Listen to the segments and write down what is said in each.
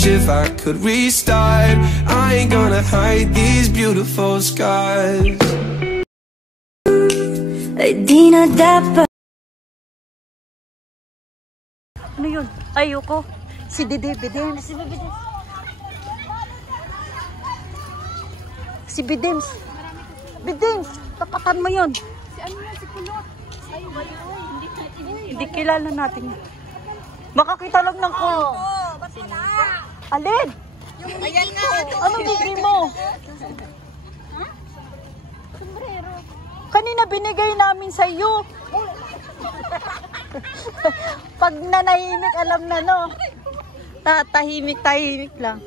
much if I could restart. I ain't gonna hide these beautiful scars. Di na dapat. Ano yun? Ayoko. Si Bidems. Si Bidems. Bidems, tapatan mo yun. Si ano yan, si Kulot. Ay, Hindi kilala natin yan. Makakita lang ng kulot. Oo, ba't wala? Alin? Ayan na. Anong bigay mo? Sombrero. Kanina binigay namin sa iyo. Pag nanahimik, alam na no. Tahimik lang.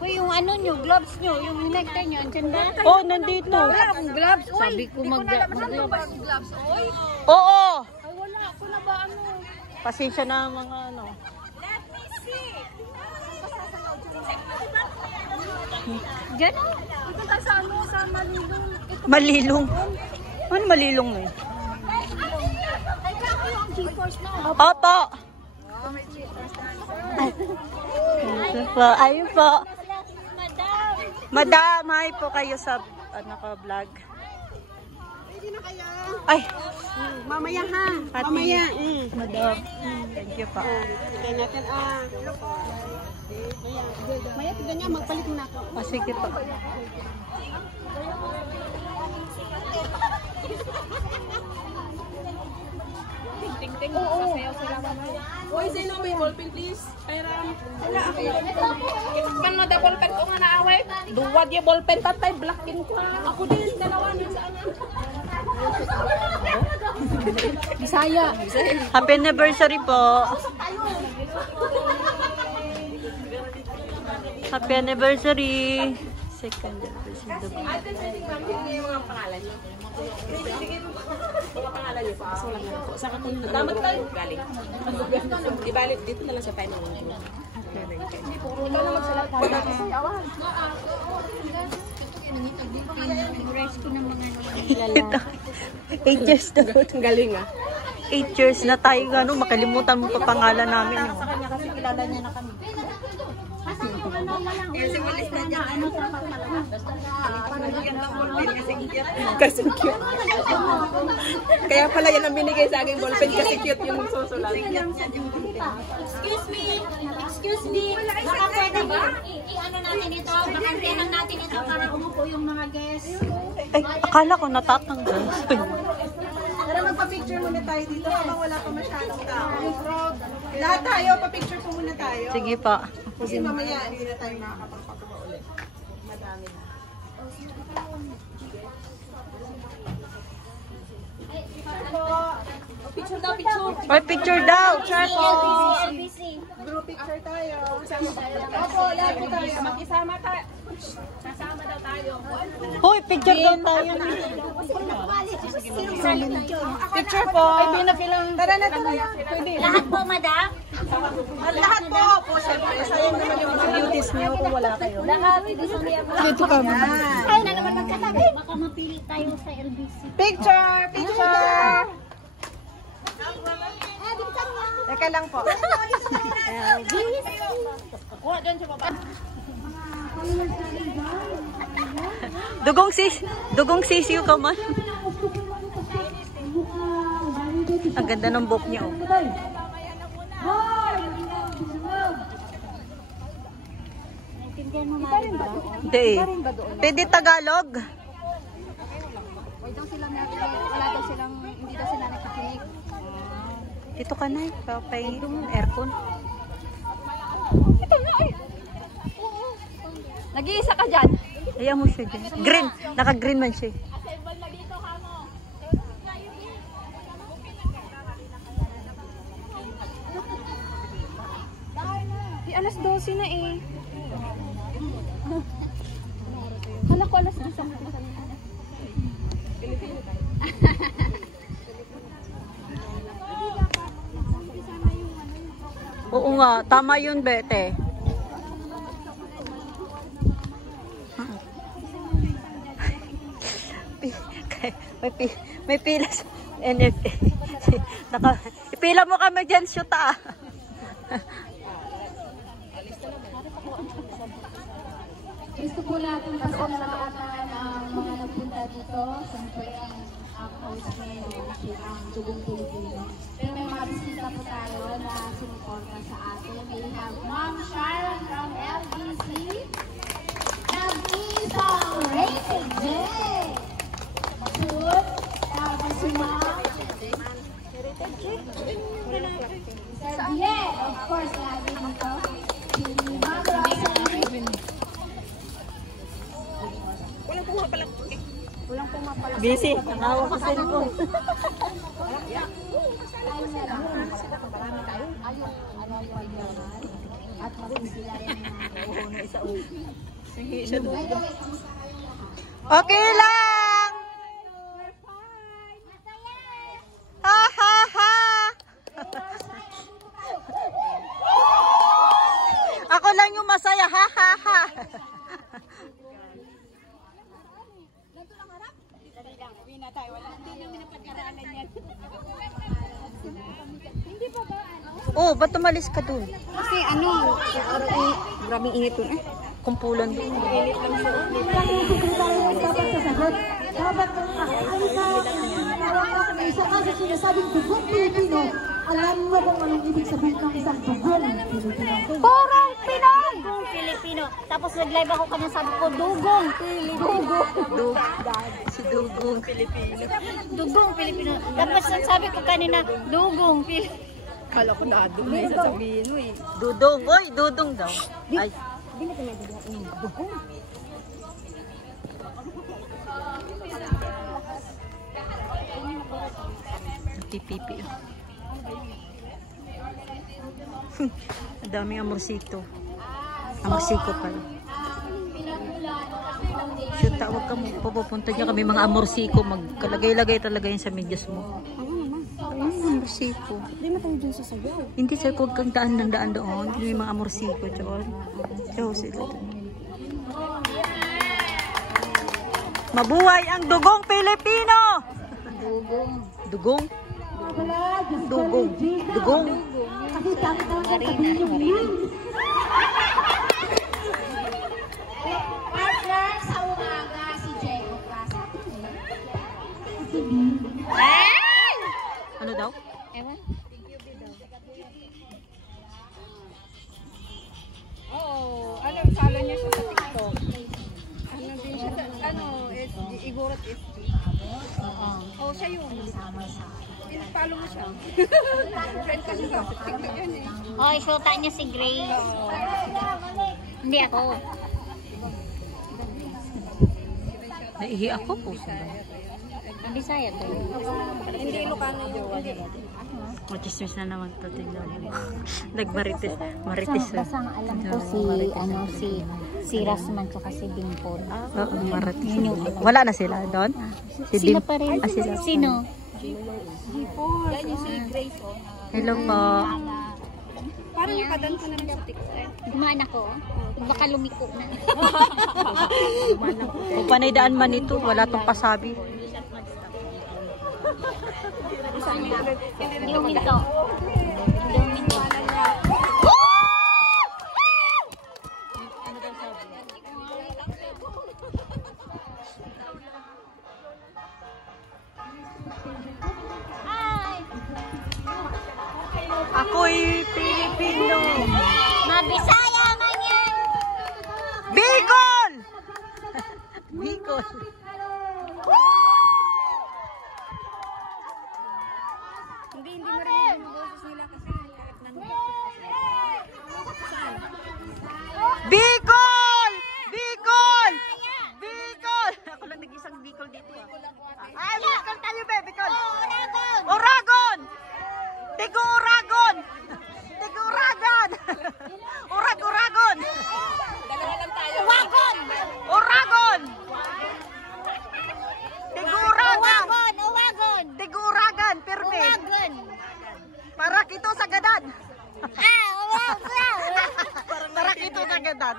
Uy, yung ano nyo, gloves nyo, yung necktie nyo, andyan ba? Oh, nandito. Wala akong gloves. Sabi ko mag-gloves. Uy, Oo. ay wala. Ako na ba ano? Pasensya na mga ano. Let me see. Diyan? Ito tayo sa ano, sa Malilong. Malilong. Ano malilong mo eh? Ay, kako yung G-Force na. Opo. Ayun po. Madam, hi po kayo sa ano ka vlog. Pwede na kaya? Ay, Mamaya ha. Ate. Mamaya. madam. Thank you po. Tignan natin Maya, tignan niya, magpalit na ako. Sige po. Ting-ting, sasayaw sila mamaya. Uy, sino may ballpen please? Pairam. Wala ako. Kan mo da ballpen ko nga naaway. Duwad yung ballpen tatay, blackin ko. Ako din, dalawa na sa ano. Bisaya. Happy anniversary po. Happy anniversary. Second anniversary. Mga pangalan niyo. Mga pangalan niyo po. Kaso lang na po. Sa katong damat tayo. Galing. Di balik, dito na lang siya tayo ng hindi po. Ito na magsalat tayo. Kasi awan. Rest ko ng mga Ito. 8 years na. galing 8 years na tayo ano, makalimutan mo pa pangalan namin. Sa kanya kasi kilala niya na kami. Kasi cute. Kaya pala yan ang binigay sa akin ballpen kasi cute yung susulat. Excuse me, baka pwede ba? I-ano natin ito, baka antenan natin ito para umupo yung mga guests. Ay, akala ko natatanggal. Tara magpa-picture muna tayo dito habang wala pa masyadong tao. Lahat tayo, pa-picture po muna tayo. Sige pa. Kasi mamaya hindi na tayo makakapagpagawa ulit. Madami na. Picture daw, picture. Ay, picture daw. ABC. Group picture tayo. Sama tayo. Opo, lahat po tayo. Makisama tayo. Sasama daw tayo. Hoy, picture daw tayo. Picture po. Ay, binakilang. Tara na, tara na. Pwede. Lahat po, madam? Lahat po. Po, syempre. Sayang naman yung mga beauties niyo kung wala kayo. Lahat. Dito ka mo. Ay, na naman magkatabi. Baka mapili tayo sa LBC. Picture! Picture! Teka lang po. Kuha doon sa baba. Dugong sisiyo ka man. Ang ganda ng buhok niya, oh. Naintindihan mo na rin ba? Hindi. Pwede Tagalog? Wala daw silang, hindi daw sila nakikinig. Dito ka na, papay aircon. Ito na ay. Nag-iisa ka dyan. Ayaw mo siya dyan. Green. Naka-green man siya. Alas 12 na eh. Kala ko alas 12 na. Oo nga, tama yun, Bete. May pila sa NFA. Ipila mo kami dyan, shoot ah. Gusto po natin pasalamatan ang mga nagpunta dito. Siyempre ang host ngayon, ang Dugong Pilipino. Pero may mga bisita po tayo na sumuporta sa atin. We have Ma'am Sharon from LBC. Nag-isang rated J. Good. Tapos si Ma'am. Sir Bien, of course, lagi dito. Si Ma'am Rosalie. Busy. Nawa ka cellphone. Okay lang. Ha ha ha. Ako lang yung masaya. Ha ha ha. Oh, ba't tumalis ka dun? Kasi ano, grabing init dun eh. Kumpulan dun. Dapat sasagot. Dapat kung isa kasi sinasabing dugong Pilipino, alam mo kung anong ibig sabihin ng isang dugong Pilipino. Parang Pinoy! Dugong Pilipino. Tapos nag-live ako kanya sabi ko, Dugong Pilipino. Si Dugong Pilipino. Dugong Pilipino. Tapos sabi ko kanina, Dugong Pilipino. Kala ko na doon may sasabihin mo eh. Dudong, boy, dudong daw. Ay, Hindi na pinagdadaan dugong. pipipi. Ang daming amorsito. Amorsiko pala. Shoot, tawag ka mo. Papupunta niya kami mga amorsiko. Magkalagay-lagay talaga yun sa medyas mo. Amorsiko. Hindi na tayo dun sa sayaw. Hindi sir, kung kang daan ng daan doon. May mga amorsiko doon. So, sila doon. Mabuhay ang dugong Pilipino! Dugong. Dugong? Dugong. Dugong. Kasi pangit naman ang sabihin yung yun. Partner sa umaga, si Diego Casa. Ano daw? Ewan? Oo, ano, follow niya siya sa TikTok. Ano din siya sa, ano, SG, Igorot SG. Oo, siya yun. Follow mo siya. Friend ko siya sa TikTok yun eh. Oy, shota niya si Grace. Hindi ako. Naihi ako po. Ang Bisaya to. Hindi Ilocano yun. Machismis na naman ito. Tingnan mo. Nagmarites. Marites. Basta ang alam ko si Rasman tsaka si Dimpol. Oo, marites. Wala na sila doon? Sila pa rin. Sila. Sino? Yan yung si Grace. Hello po. Parang nakadan ko na rin sa TikTok. Gumaan ako. Baka lumiko na. Kung panaydaan man ito, wala tong pasabi. Luminto. Luminto. Ako'y Pilipino. Mabisaya man yan. Bicol! Bicol. Hindi marinig yung boses nila kasi Bicol! Bicol! Bicol! Ako lang nag-isang Bicol dito. Ay, Bicol tayo, be, Bicol! Oragon! Oragon! Tigo-Oragon! Tigo-Oragon! Urag-Oragon! dalawa lang tayo. Wagon! Oragon! Tigo-Oragon! Wagon! Wagon! Tigo-Oragon! Pirme! Wagon! Para kito sa gadan! Wagon! Para kito sa gadan!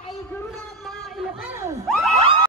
Ay, guru na ang mga Ilocano.